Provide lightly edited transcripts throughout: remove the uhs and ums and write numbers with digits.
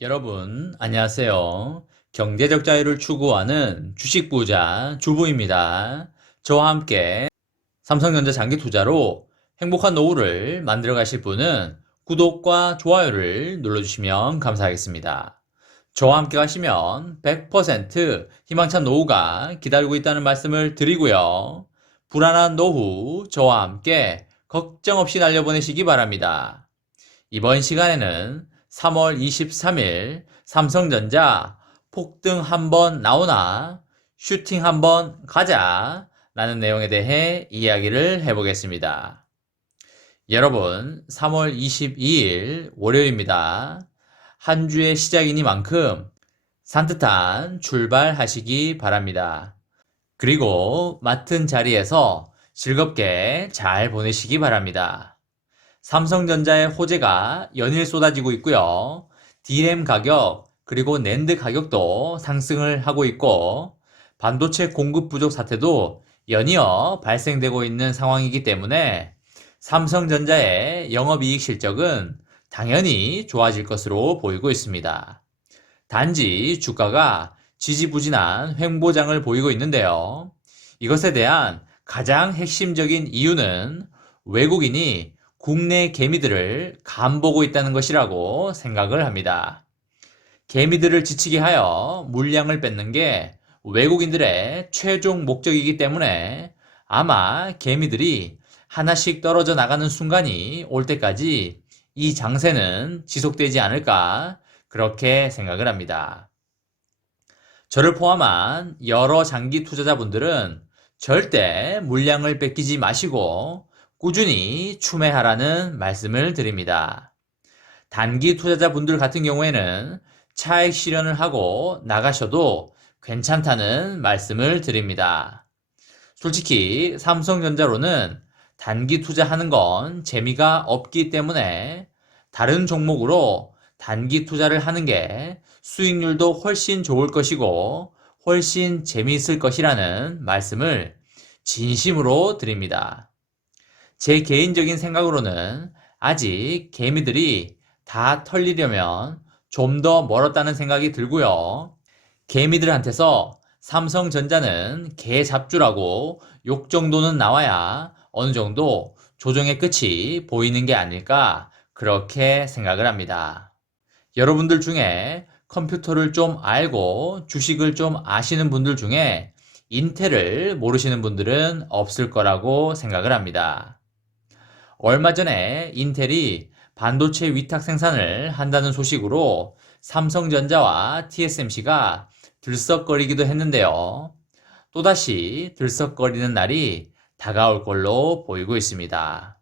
여러분, 안녕하세요. 경제적 자유를 추구하는 주식 부자 주부입니다. 저와 함께 삼성전자 장기 투자로 행복한 노후를 만들어 가실 분은 구독과 좋아요를 눌러주시면 감사하겠습니다. 저와 함께 가시면 100% 희망찬 노후가 기다리고 있다는 말씀을 드리고요. 불안한 노후 저와 함께 걱정 없이 날려보내시기 바랍니다. 이번 시간에는 3월 23일 삼성전자 폭등 한번 나오나 슈팅 한번 가자 라는 내용에 대해 이야기를 해보겠습니다. 여러분, 3월 22일 월요일입니다. 한 주의 시작이니만큼 산뜻한 출발하시기 바랍니다. 그리고 맡은 자리에서 즐겁게 잘 보내시기 바랍니다. 삼성전자의 호재가 연일 쏟아지고 있고요. DRAM 가격 그리고 낸드 가격도 상승을 하고 있고 반도체 공급 부족 사태도 연이어 발생되고 있는 상황이기 때문에 삼성전자의 영업이익 실적은 당연히 좋아질 것으로 보이고 있습니다. 단지 주가가 지지부진한 횡보장을 보이고 있는데요. 이것에 대한 가장 핵심적인 이유는 외국인이 국내 개미들을 간보고 있다는 것이라고 생각을 합니다. 개미들을 지치게 하여 물량을 뺏는 게 외국인들의 최종 목적이기 때문에 아마 개미들이 하나씩 떨어져 나가는 순간이 올 때까지 이 장세는 지속되지 않을까 그렇게 생각을 합니다. 저를 포함한 여러 장기 투자자분들은 절대 물량을 뺏기지 마시고 꾸준히 추매하라는 말씀을 드립니다. 단기 투자자분들 같은 경우에는 차익 실현을 하고 나가셔도 괜찮다는 말씀을 드립니다. 솔직히 삼성전자로는 단기 투자하는 건 재미가 없기 때문에 다른 종목으로 단기 투자를 하는 게 수익률도 훨씬 좋을 것이고 훨씬 재미있을 것이라는 말씀을 진심으로 드립니다. 제 개인적인 생각으로는 아직 개미들이 다 털리려면 좀 더 멀었다는 생각이 들고요. 개미들한테서 삼성전자는 개 잡주라고 욕 정도는 나와야 어느 정도 조정의 끝이 보이는 게 아닐까 그렇게 생각을 합니다. 여러분들 중에 컴퓨터를 좀 알고 주식을 좀 아시는 분들 중에 인텔을 모르시는 분들은 없을 거라고 생각을 합니다. 얼마 전에 인텔이 반도체 위탁 생산을 한다는 소식으로 삼성전자와 TSMC가 들썩거리기도 했는데요. 또다시 들썩거리는 날이 다가올 걸로 보이고 있습니다.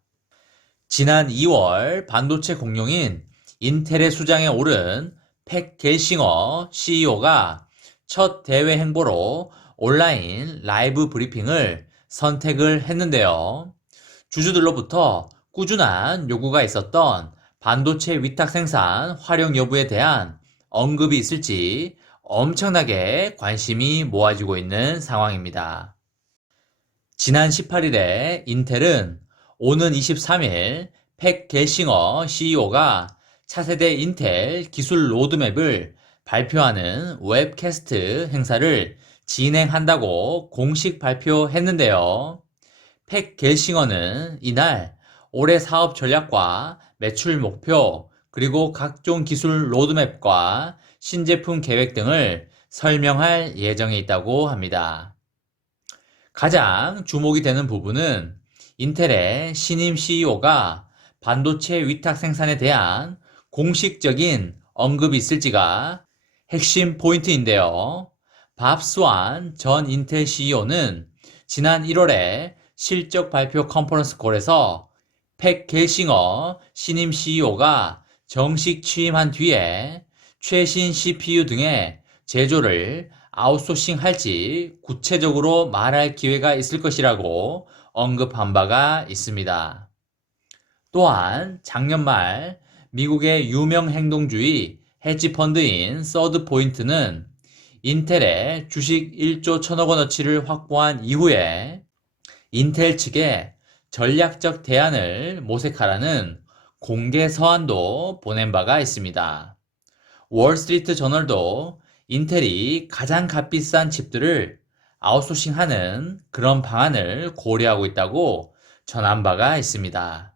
지난 2월 반도체 공룡인 인텔의 수장에 오른 팩 겔싱어 CEO가 첫 대회 행보로 온라인 라이브 브리핑을 선택을 했는데요. 주주들로부터 꾸준한 요구가 있었던 반도체 위탁 생산 활용 여부에 대한 언급이 있을지 엄청나게 관심이 모아지고 있는 상황입니다. 지난 18일에 인텔은 오는 23일 팩 겔싱어 CEO가 차세대 인텔 기술 로드맵을 발표하는 웹캐스트 행사를 진행한다고 공식 발표했는데요. 팩 겔싱어는 이날 올해 사업 전략과 매출 목표, 그리고 각종 기술 로드맵과 신제품 계획 등을 설명할 예정에 있다고 합니다. 가장 주목이 되는 부분은 인텔의 신임 CEO가 반도체 위탁 생산에 대한 공식적인 언급이 있을지가 핵심 포인트인데요. 밥 스완 전 인텔 CEO는 지난 1월에 실적 발표 컨퍼런스 콜에서 팩 겔싱어 신임 CEO가 정식 취임한 뒤에 최신 CPU 등의 제조를 아웃소싱 할지 구체적으로 말할 기회가 있을 것이라고 언급한 바가 있습니다. 또한 작년 말 미국의 유명 행동주의 헤지펀드인 서드포인트는 인텔의 주식 1조 1천억 원어치를 확보한 이후에 인텔 측에 전략적 대안을 모색하라는 공개 서한도 보낸 바가 있습니다. 월스트리트 저널도 인텔이 가장 값비싼 칩들을 아웃소싱하는 그런 방안을 고려하고 있다고 전한 바가 있습니다.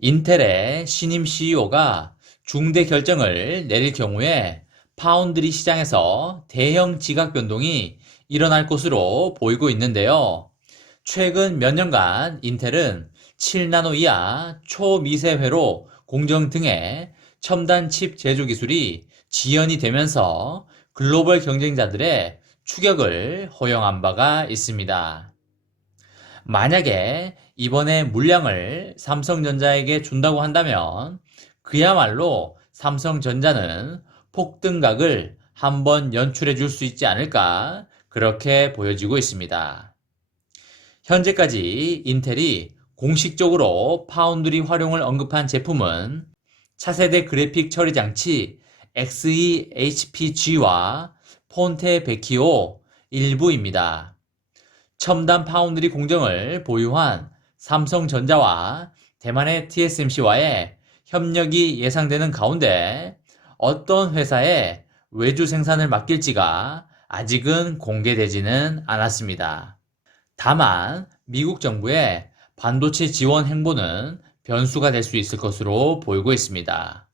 인텔의 신임 CEO가 중대 결정을 내릴 경우에 파운드리 시장에서 대형 지각 변동이 일어날 것으로 보이고 있는데요. 최근 몇 년간 인텔은 7나노 이하 초미세회로 공정 등의 첨단 칩 제조 기술이 지연이 되면서 글로벌 경쟁자들의 추격을 허용한 바가 있습니다. 만약에 이번에 물량을 삼성전자에게 준다고 한다면 그야말로 삼성전자는 폭등각을 한번 연출해 줄 수 있지 않을까 그렇게 보여지고 있습니다. 현재까지 인텔이 공식적으로 파운드리 활용을 언급한 제품은 차세대 그래픽 처리 장치 XeHPG와 폰테 베키오 일부입니다. 첨단 파운드리 공정을 보유한 삼성전자와 대만의 TSMC와의 협력이 예상되는 가운데 어떤 회사에 외주 생산을 맡길지가 아직은 공개되지는 않았습니다. 다만 미국 정부의 반도체 지원 행보는 변수가 될 수 있을 것으로 보이고 있습니다.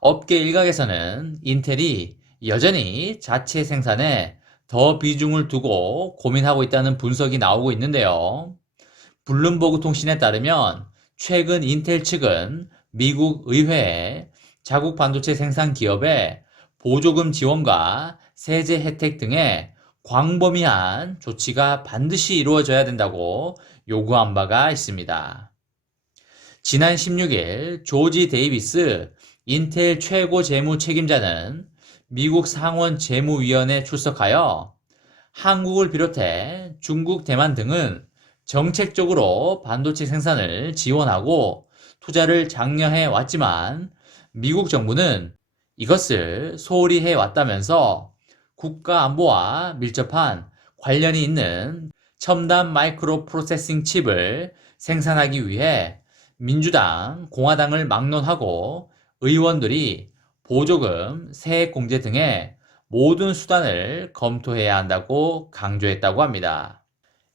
업계 일각에서는 인텔이 여전히 자체 생산에 더 비중을 두고 고민하고 있다는 분석이 나오고 있는데요. 블룸버그 통신에 따르면 최근 인텔 측은 미국 의회에 자국 반도체 생산 기업의 보조금 지원과 세제 혜택 등의 광범위한 조치가 반드시 이루어져야 된다고 요구한 바가 있습니다. 지난 16일 조지 데이비스 인텔 최고 재무 책임자는 미국 상원 재무위원회에 출석하여 한국을 비롯해 중국, 대만 등은 정책적으로 반도체 생산을 지원하고 투자를 장려해 왔지만 미국 정부는 이것을 소홀히 해 왔다면서 국가 안보와 밀접한 관련이 있는 첨단 마이크로 프로세싱 칩을 생산하기 위해 민주당, 공화당을 막론하고 의원들이 보조금, 세액 공제 등의 모든 수단을 검토해야 한다고 강조했다고 합니다.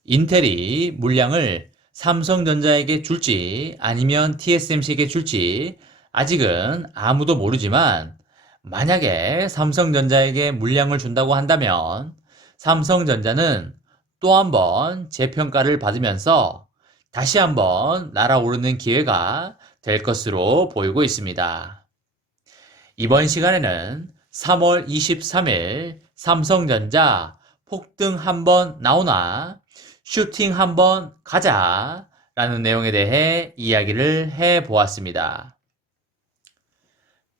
인텔이 물량을 삼성전자에게 줄지 아니면 TSMC에게 줄지 아직은 아무도 모르지만 만약에 삼성전자에게 물량을 준다고 한다면 삼성전자는 또 한 번 재평가를 받으면서 다시 한번 날아오르는 기회가 될 것으로 보이고 있습니다. 이번 시간에는 3월 23일 삼성전자 폭등 한번 나오나 슈팅 한번 가자 라는 내용에 대해 이야기를 해 보았습니다.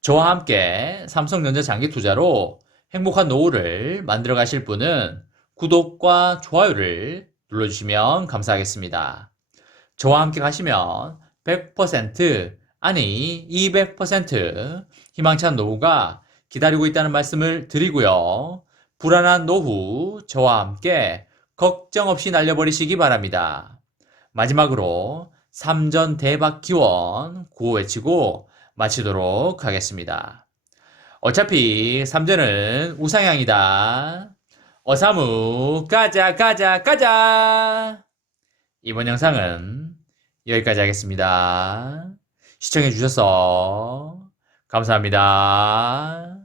저와 함께 삼성전자 장기 투자로 행복한 노후를 만들어 가실 분은 구독과 좋아요를 눌러주시면 감사하겠습니다. 저와 함께 가시면 100% 아니 200% 희망찬 노후가 기다리고 있다는 말씀을 드리고요. 불안한 노후 저와 함께 걱정 없이 날려버리시기 바랍니다. 마지막으로 삼전 대박 기원 구호 외치고 마치도록 하겠습니다. 어차피 삼전은 우상향이다. 어사무 가자 가자 가자. 이번 영상은 여기까지 하겠습니다. 시청해주셔서 감사합니다.